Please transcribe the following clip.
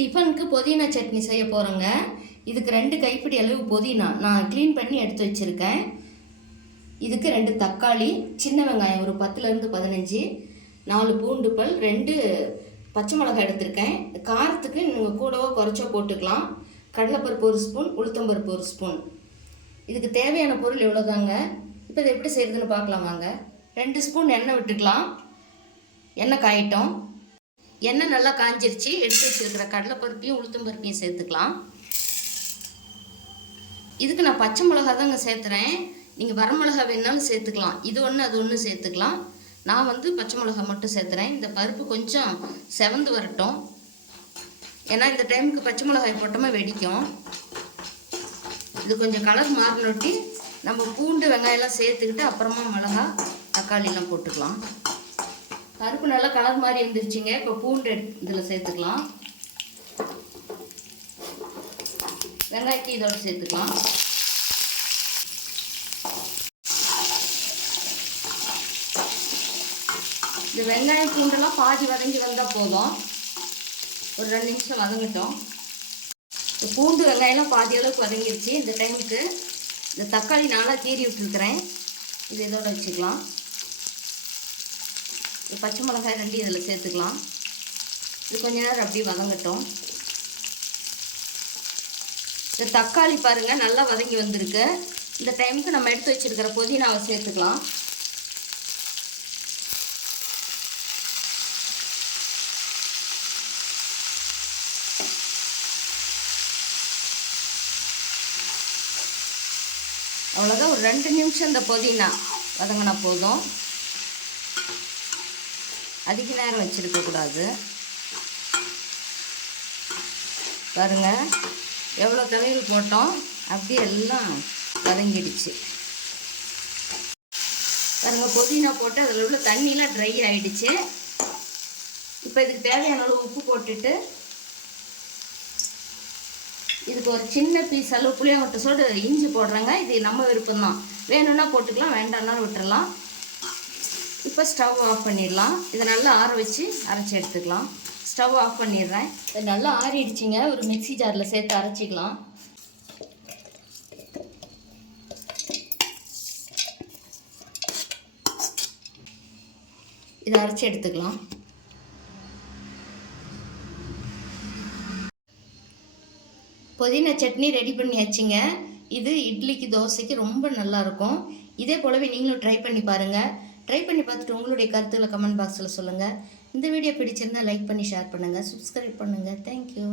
டிஃபனுக்கு புதினா சட்னி செய்ய போகிறோங்க. இதுக்கு 2 கைப்பிடி அளவு புதினா நான் க்ளீன் பண்ணி எடுத்து வச்சுருக்கேன். இதுக்கு 2 தக்காளி, சின்ன வெங்காயம் ஒரு 10லேருந்து 15, 4 பூண்டு பல், 2 பச்சை மிளகாய் எடுத்திருக்கேன். காரத்துக்கு நீங்கள் கூடவோ குறைச்சோ போட்டுக்கலாம். கடலைப்பருப்பு 1 ஸ்பூன், உளுத்தம்பருப்பு 1 ஸ்பூன். இதுக்கு தேவையான பொருள் எவ்வளோதாங்க. இப்போ இதை எப்படி செய்கிறதுன்னு பார்க்கலாம் வாங்க. 2 ஸ்பூன் எண்ணெய் விட்டுக்கலாம். எண்ணெய் காயட்டும். எண்ணெய் நல்லா காஞ்சிருச்சு. எடுத்து வச்சுருக்கிற கடலைப்பருப்பையும் உளுத்தம்பருப்பையும் சேர்த்துக்கலாம். இதுக்கு நான் பச்சை மிளகா தாங்க சேர்த்துறேன். நீங்கள் வரமிளகா வேணாலும் சேர்த்துக்கலாம். இது ஒன்று அது ஒன்று சேர்த்துக்கலாம். நான் பச்சை மிளகா மட்டும் சேர்த்துறேன். இந்த பருப்பு கொஞ்சம் செவந்து வரட்டும். ஏன்னா இந்த டைமுக்கு பச்சை மிளகாய் போட்டோமா வெடிக்கும். இது கொஞ்சம் கலர் மாறினொட்டி நம்ம பூண்டு வெங்காயம்லாம் சேர்த்துக்கிட்டு அப்புறமா மிளகா தக்காளிலாம் போட்டுக்கலாம். பருப்பு நல்லா கலர் மாதிரி இருந்துருச்சுங்க. இப்போ பூண்டு இதில் சேர்த்துக்கலாம். வெங்காயத்தை இதோடு சேர்த்துக்கலாம். இந்த வெங்காயம் பூண்டெல்லாம் பாதி வதங்கி வந்தால் போதும். ஒரு 2 நிமிஷம் வதங்கட்டும். இந்த பூண்டு வெங்காயம்லாம் பாதி அளவுக்கு வதங்கிருச்சு. இந்த டைமுக்கு இந்த தக்காளி நல்லா கீறி விட்டுருக்குறேன். இது இதோட வச்சுக்கலாம். இந்த பச்சை மிளகாய் 2 இதில் சேர்த்துக்கலாம். இது கொஞ்ச நேரம் அப்படியே வதங்கட்டும். இந்த தக்காளி பாருங்கள் நல்லா வதங்கி வந்திருக்கு. இந்த டைமுக்கு நம்ம எடுத்து வச்சுருக்கிற புதினாவை சேர்த்துக்கலாம். அவ்வளோதான். ஒரு 2 நிமிஷம் இந்த புதினா வதங்கினா போதும். அதிக நேரம் வச்சுருக்கக்கூடாது. பாருங்கள் எவ்வளோ துவையல் போட்டோம், அப்படியே எல்லாம் வதங்கிடுச்சு. பாருங்கள் புதினா போட்டு அதில் உள்ள தண்ணியெலாம் ட்ரை ஆகிடுச்சு. இப்போ இதுக்கு தேவையான அளவு உப்பு போட்டுட்டு இதுக்கு ஒரு சின்ன பீஸ் அளவு புளியங்கொட்டை சோடு இஞ்சி போடுறேங்க. இது நம்ம விருப்பம்தான். வேணும்னா போட்டுக்கலாம், வேண்டாம்னாலும் விட்டுறலாம். இப்போ ஸ்டவ் ஆஃப் பண்ணிடலாம். இதை நல்லா ஆற வச்சு அரைச்சி எடுத்துக்கலாம். ஸ்டவ் ஆஃப் பண்ணிடுறேன். இது நல்லா ஆறிடுச்சிங்க. ஒரு மிக்ஸி ஜாரில் சேர்த்து அரைச்சிக்கலாம். இதை அரைச்சி எடுத்துக்கலாம். புதினா சட்னி ரெடி பண்ணியாச்சுங்க. இது இட்லிக்கு தோசைக்கு ரொம்ப நல்லாயிருக்கும். இதே போலவே நீங்களும் ட்ரை பண்ணி பாருங்கள். ட்ரை பண்ணி பார்த்துட்டு உங்களுடைய கருத்துக்களை கமெண்ட் பாக்ஸில் சொல்லுங்கள். இந்த வீடியோ பிடிச்சிருந்தால் லைக் பண்ணி ஷேர் பண்ணுங்கள், சப்ஸ்கிரைப் பண்ணுங்கள். தேங்க்யூ.